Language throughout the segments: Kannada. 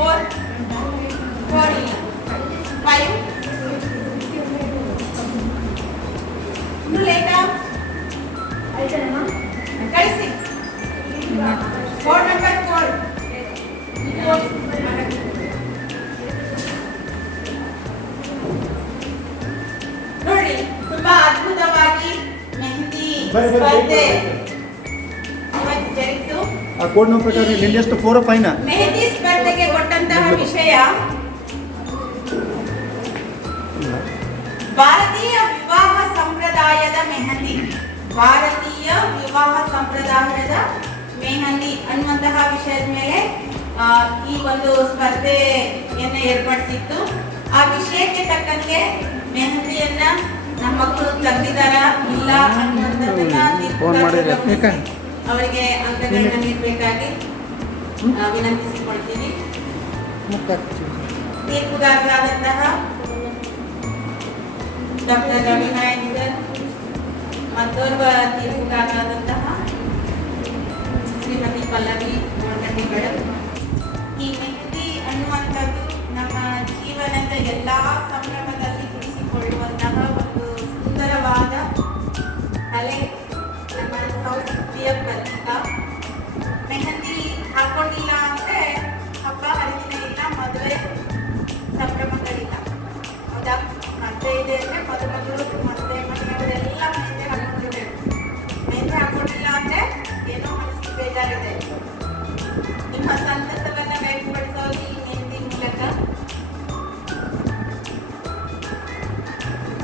4 4 5 ಇನ್ನು ಲೇಟಾ ಕಳಿಸಿ 4 ನಂಬರ್ 4 ನೋಡಿ ತುಂಬಾ ಅದ್ಭುತವಾಗಿ ಮೆಹಂದಿ ಸ್ಪರ್ಧೆ ಇವತ್ತು ಜರುಗಿತು. ಆ ಕೋಡ್ ನಂಬರ್ ಪ್ರಕಾರ ನಿನ್ನೆ ಎಷ್ಟು 4 5 ನಾ ಮೆಹಂದಿ ಸ್ಪರ್ಧೆಗೆ ಕೊಟ್ಟಂತಹ ವಿಷಯ ಭಾರತೀಯ ವಿವಾಹ ಸಂಪ್ರದಾಯದ ಮೆಹಂದಿ. ಭಾರತೀಯ ವಿವಾಹ ಸಂಪ್ರದಾಯದ ಮೆಹಂದಿ ಅನ್ನುವಂತಹ ವಿಷಯದ ಮೇಲೆ ಈ ಒಂದು ಸ್ಪರ್ಧೆಯನ್ನು ಏರ್ಪಡಿಸಿತ್ತು. ಆ ವಿಷಯಕ್ಕೆ ತಕ್ಕಂತೆ ಮೆಹಂದಿಯನ್ನ ನಮ್ಮ ಮಕ್ಕಳು ತೆಗೆದಿದ್ದಾರ ಇಲ್ಲ ಅನ್ನುವಂಥದ್ದನ್ನ ಅವರಿಗೆ ಅಂಕಗಳನ್ನ ನೀಡಬೇಕಾಗಿ ವಿನಂತಿಸಿಕೊಳ್ತೀನಿ. ತೀರ್ಪುಗಾರರಾದಂತಹ ಡಾಕ್ಟರ್ ರವಿನಾಯಕ್ ಸರ್, ಮತ್ತೋರ್ವ ತೀರ್ಪುಗಾರರಾದಂತಹ ಶ್ರೀಮತಿ ಪಲ್ಲವಿ ಗೋಲ್ಗಂಡಿ ಮೇಡಮ್. ಈ ಮೆಹಂದಿ ಅನ್ನುವಂಥದ್ದು ನಮ್ಮ ಜೀವನದ ಎಲ್ಲಾ ಸಂಭ್ರಮದಲ್ಲಿ ಗುಡಿಸಿಕೊಳ್ಳುವಂತಹ ಒಂದು ಸುಂದರವಾದ ಕಲೆ, ನಮ್ಮ ಸಂಸ್ಕೃತಿಯ ಪ್ರತೀಕ. ಮೆಹಂದಿ ಹಾಕೊಂಡಿಲ್ಲ ಅಂದ್ರೆ ಹಬ್ಬ ಹರಿದಿನ ಇಲ್ಲ, ಮದುವೆ ಸಂಭ್ರಮಗಳಿಲ್ಲ. ಹೌದಾ? ಮದುವೆ ಇದೆ ಅಂದ್ರೆ ಮದುಮಗಳು ಮತ್ತೆ ಮನೆಯವರೆಲ್ಲ ಮೆಹಂದಿ ಹಾಕೊಂಡಿದ್ದೇವೆ. ಮೆಹಂದಿ ಹಾಕೊಂಡಿಲ್ಲ ಅಂದ್ರೆ ಏನೋ ಮನಸ್ಸಿಗೆ ಬೇಜಾರಿದೆ. ನಿಮ್ಮ ಸಂತಸವನ್ನ ವ್ಯಕ್ತಪಡಿಸೋದು ಈ ಮೆಹಂದಿ ಮೂಲಕ.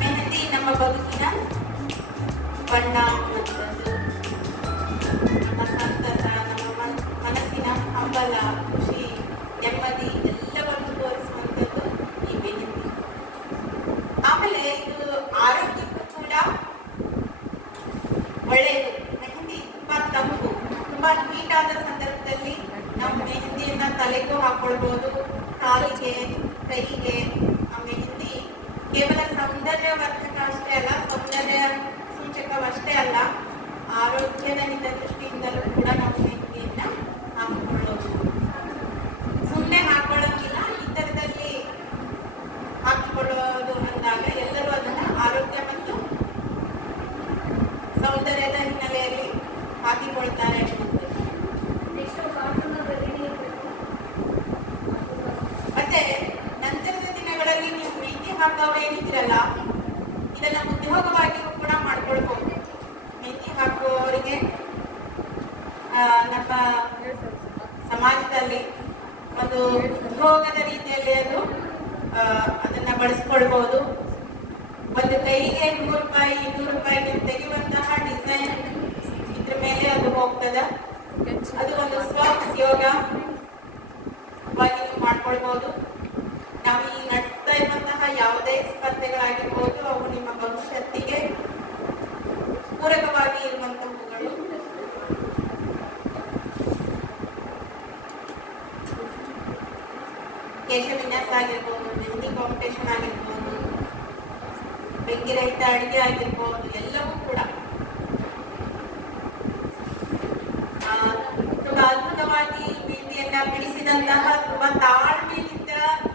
ಮೆಹಂದಿ ನಮ್ಮ ಬದುಕಿನ ಬಣ್ಣ ಅನ್ನುವಂಥದ್ದು, ನಮ್ಮ ಸಂತಸ, ನಮ್ಮ ಮನಸ್ಸಿನ ಹಂಬಲ, ಖುಷಿ, ನೆಮ್ಮದಿ ಎಲ್ಲವನ್ನು ತೋರಿಸುವಂಥದ್ದು ಈ ಮೆಹಂದಿ. ಆಮೇಲೆ ಇದು ಆರೋಗ್ಯಕ್ಕೂ ಕೂಡ ಒಳ್ಳೆಯದು. ಮೆಹಂದಿ ತುಂಬಾ ತಂಪು, ತುಂಬಾ ಹೀಟ್ ಆದ ಸಂದರ್ಭದಲ್ಲಿ ನಾವು ಮೆಹಂದಿಯನ್ನ ತಲೆಗೂ ಹಾಕೊಳ್ಬಹುದು, ಕಾಲಿಗೆ, ಕೈಗೆ. ಆ ಮೆಹಂದಿ ಕೇವಲ ಸೌಂದರ್ಯವರ್ಧಕ ಅಷ್ಟೇ ಅಲ್ಲ, ಸೌಂದರ್ಯ ಸೂಚಕವಷ್ಟೇ ಅಲ್ಲ, ಆರೋಗ್ಯದ ಹಿತದೃಷ್ಟಿಯಿಂದಲೂ ಕೂಡ ನಾವು ಮೆಹಂದಿಯನ್ನ ಹಾಕಿಕೊಳ್ಳಬಹುದು. ಸುಮ್ಮನೆ ಹಾಕೊಳ್ಳೋಂಗಿಲ್ಲ, ಈ ಥರದಲ್ಲಿ ಹಾಕಿಕೊಳ್ಳೋದು ಅಂದಾಗ ಎಲ್ಲರೂ ಅದನ್ನ ಆರೋಗ್ಯ ಮತ್ತು ಸೌಂದರ್ಯದ ಹಿನ್ನೆಲೆಯಲ್ಲಿ ಹಾಕಿಕೊಳ್ತಾರೆ. ಮತ್ತೆ ನಂತರದ ದಿನಗಳಲ್ಲಿ ನೀವು ಮೆಹಂದಿ ಹಾಕೋವೇನಿದ್ದೀರಲ್ಲ, ಇದನ್ನ ಉದ್ಯೋಗವಾಗಿಯೂ ಕೂಡ ಮಾಡ್ಕೊಳ್ಬಹುದು. ಮೆಹಂದಿ ಹಾಕುವವರಿಗೆ ನಮ್ಮ ಸಮಾಜದಲ್ಲಿ ಒಂದು ಉದ್ಯೋಗದ ರೀತಿಯಲ್ಲಿ ಅದನ್ನ ಬಳಸ್ಕೊಳ್ಬಹುದು. ಒಂದು ಕೈಗೆ 100 ರೂಪಾಯಿ 200 ರೂಪಾಯಿ ನೀವು ತೆಗೆಯುವಂತಹ ಡಿಸೈನ್ ಇದ್ರ ಮೇಲೆ ಅದು ಹೋಗ್ತದೆ. ಅದು ಒಂದು ಸ್ವಉದ್ಯೋಗ ನೀವು ಮಾಡ್ಕೊಳ್ಬಹುದು. ನಾವು ಈ ನಡೆಸ್ತಾ ಇರುವಂತಹ ಯಾವುದೇ ಸ್ಪರ್ಧೆಗಳಾಗಿರ್ಬೋದು, ಅವು ನಿಮ್ಮ ಭವಿಷ್ಯತ್ತಿಗೆ ಪೂರಕವಾಗಿ ಇರುವಂತಹವುಗಳು. ಕೇಶ ವಿನ್ಯಾಸ ಆಗಿರ್ಬೋದು, ಮೆಹಂದಿ ಕಾಂಪಿಟೇಷನ್ ಆಗಿರ್ಬೋದು, ಬೆಂಕಿ ರಹಿತ ಅಡಿಗೆ ಆಗಿರ್ಬೋದು, ಎಲ್ಲವೂ ಕೂಡ ತುಂಬಾ ಅದ್ಭುತವಾಗಿ ಮೆಹಂದಿಯನ್ನ ಬಿಡಿಸಿದಂತಹ, ತುಂಬಾ ತಾಳ್ಮೆಯಿಂದ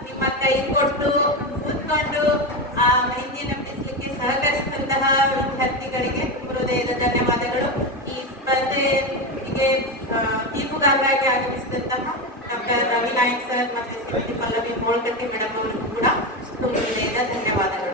ನಿಮ್ಮ ಕೈ ಕೊಟ್ಟು ಕೂತ್ಕೊಂಡು ಆ ಮೆಹಂದಿಯನ್ನು ಬಿಡಿಸಲಿಕ್ಕೆ ಸಹಕರಿಸಿದಂತಹ ವಿದ್ಯಾರ್ಥಿಗಳಿಗೆ ಹೃದಯದ ಧನ್ಯವಾದಗಳು. ಈ ಸ್ಪರ್ಧೆಗೆ ತೀರ್ಪುಗಾರರಾಗಿ ಆಗಮಿಸಿದಂತಹ ಡಾಕ್ಟರ್ ರವಿನಾಯಕ್ ಸರ್ ಮತ್ತೆ ಶ್ರೀಮತಿ ಪಲ್ಲವಿ ಗೋಲ್ಗಂಡಿ ಮೇಡಮ್ ಅವರಿಗೂ ಕೂಡ ತುಂಬ ಹೃದಯದ ಧನ್ಯವಾದಗಳು.